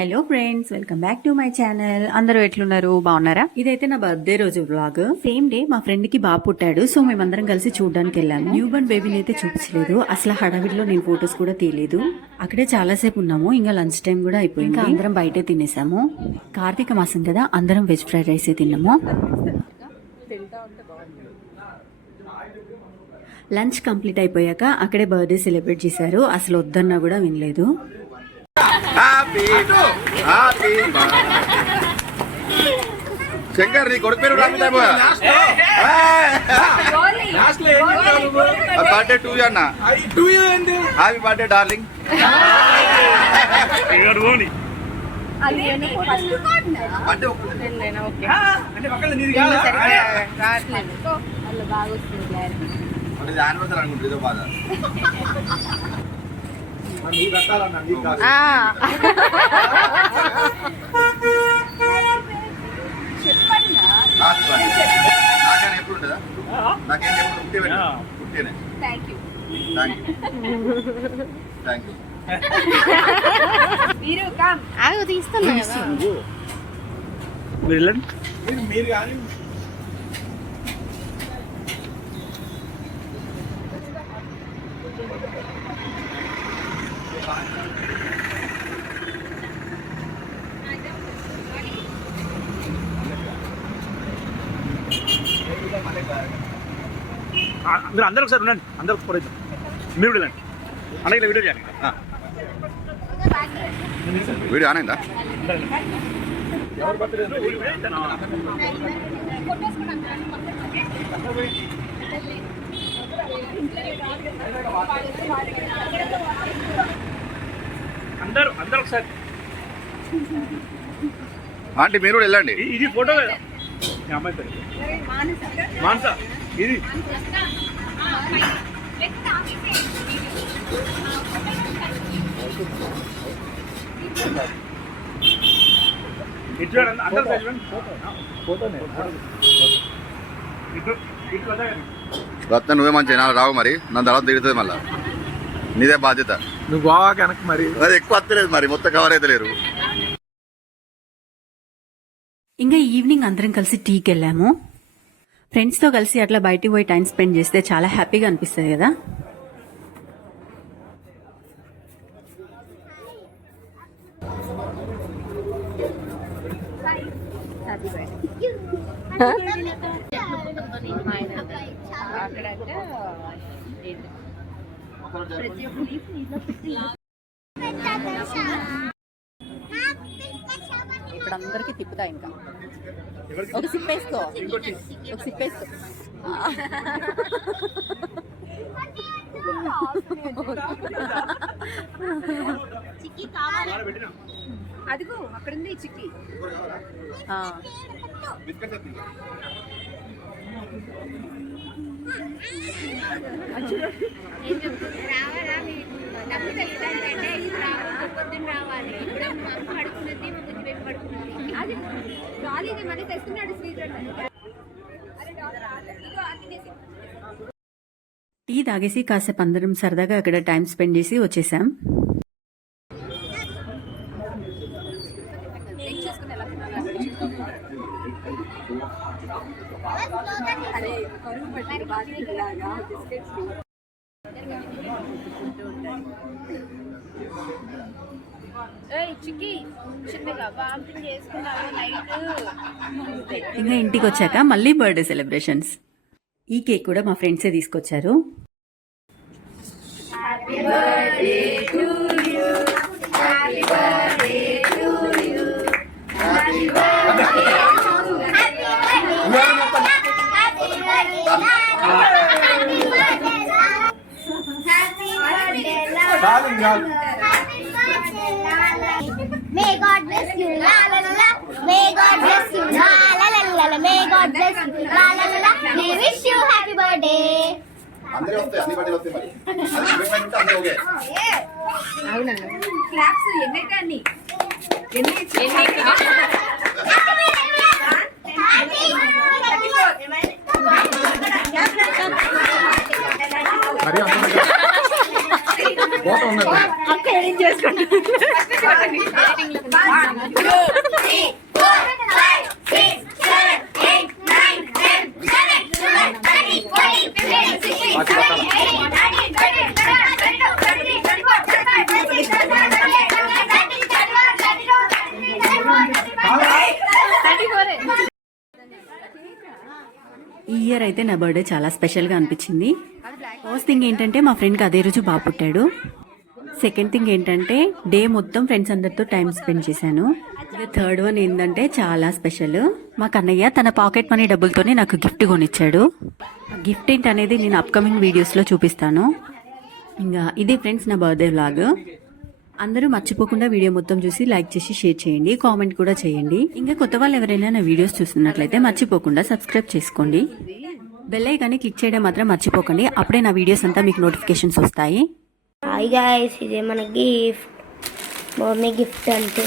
Hello friends welcome back to my channel అందరూ ఎట్లున్నారు? బాగున్నారా? ఇదైతే నా బర్త్డే రోజు వ్లాగ్ సేమ్ డే మా ఫ్రెండ్కి బాబు పుట్టాడు. సో మేమందరం కలిసి చూడడానికి వెళ్ళాము. న్యూ బర్న్ బేబీని అయితే చూపించలేదు. అసలు హడావిడిలో నేను ఫొటోస్ కూడా తీయలేదు. అక్కడే చాలాసేపు ఉన్నాము. ఇంకా లంచ్ టైం కూడా అయిపోయింది. ఇంకా అందరం బయటే తినేసాము. కార్తీక మాసం కదా. అందరం వెజ్ ఫ్రైడ్ రైస్ తిన్నాము. లంచ్ కంప్లీట్ అయిపోయాక అక్కడే బర్త్డే సెలబ్రేట్ చేశారు. అసలు వద్దన్నా కూడా వినలేదు. శంకర్ నీ కొడుకు పేరు బర్త్డే టూ అన్న. హ్యాపీ బర్త్డే డార్లింగ్ అంటే అంటే యానివర్సరీ అనుకుంటుంది బాధ. నాకేం ఎప్పుడు ఉండదా నాకేం ఎప్పుడు మీరు అందరూ ఒకసారి ఉండండి. అందరూ ఇద్దాం. మీరు వెళ్ళండి ఇలా వీడియో చేయాలి. వీడియో ఆనైందా అందరూ అందరూ ఒకసారి. ఆంటీ మీరు కూడా వెళ్ళండి. ఇది ఫోటో కదా. మీ అమ్మాయి పేరు? మానస. ఇది? ఇటు చూడండి అందరూ సైడ్ చూడండి ఫోటోనే. ఇటు ఇటు కదా రత్న నువ్వే మంచి నాలుగు రావు మరి. నన్ను తర్వాత తిరుగుతుంది మళ్ళా. నీదే బాధ్యత. నువ్వు గోవా కనుక మరి. అది ఎక్కువ వస్తలేదు మరి మొత్తం కవర్ అయితే లేరు. ఇంకా ఈవినింగ్ అందరం కలిసి టీకి వెళ్ళాము ఫ్రెండ్స్తో కలిసి అట్లా బయటికి పోయి టైం స్పెండ్ చేస్తే చాలా హ్యాపీగా అనిపిస్తుంది కదా. అక్కడంటే ఇప్పుడు అందరికి తిప్పుతా ఇంకా. ఒక సిప్ వేసుకో. ఒక సిప్ వేసుకో. అదిగో అక్కడ ఉంది చిక్కి. ఆ, టీ తాగేసి కాసేపు అందరం సరదాగా అక్కడ టైం స్పెండ్ చేసి వచ్చేసాం. బిస్కెట్స్ ఇంకా ఇంటికి వచ్చాక మళ్ళీ బర్త్డే సెలబ్రేషన్స్ ఈ కేక్ కూడా మా ఫ్రెండ్సే తీసుకొచ్చారు May God bless you, la la la la. May God bless you, la la la la la. May God bless you, la la la la. We wish you happy birthday. అందరూ వస్తాయి అన్ని బట్టి వస్తాయి మరి అది commitment ఉంటే అందరూ okay అవునా క్లాప్స్ ఎన్నైతే అన్ని ఎన్ని మరి అక్క ఎడిట్ చేసుకోండి ఇయర్ అయితే నా బర్త్డే చాలా స్పెషల్గా అనిపించింది. ఫస్ట్ థింగ్ ఏంటంటే మా ఫ్రెండ్కి అదే రోజు బాగా పుట్టాడు. సెకండ్ థింగ్ ఏంటంటే డే మొత్తం ఫ్రెండ్స్ అందరితో టైం స్పెండ్ చేశాను. థర్డ్ వన్ ఏంటంటే చాలా స్పెషల్. మా కన్నయ్య తన పాకెట్ మనీ డబ్బులతోనే నాకు గిఫ్ట్ కొనిచ్చాడు. గిఫ్ట్ ఏంటనేది నేను అప్కమింగ్ వీడియోస్లో చూపిస్తాను. ఇంకా ఇది ఫ్రెండ్స్ నా బర్త్డే వ్లాగ్. అందరూ మర్చిపోకుండా వీడియో మొత్తం చూసి లైక్ చేసి షేర్ చేయండి కామెంట్ కూడా చేయండి. ఇంకా కొత్త వాళ్ళు ఎవరైనా నా వీడియోస్ చూస్తున్నట్లయితే మర్చిపోకుండా సబ్స్క్రైబ్ చేసుకోండి. బెల్ ఐకాన్ని క్లిక్ చేయడం మాత్రం మర్చిపోకండి. అప్పుడే నా వీడియోస్ అంతా మీకు నోటిఫికేషన్స్ వస్తాయి. హాయ్ గాయస్ ఇదే మన గిఫ్ట్ మమ్మీ గిఫ్ట్ అంటే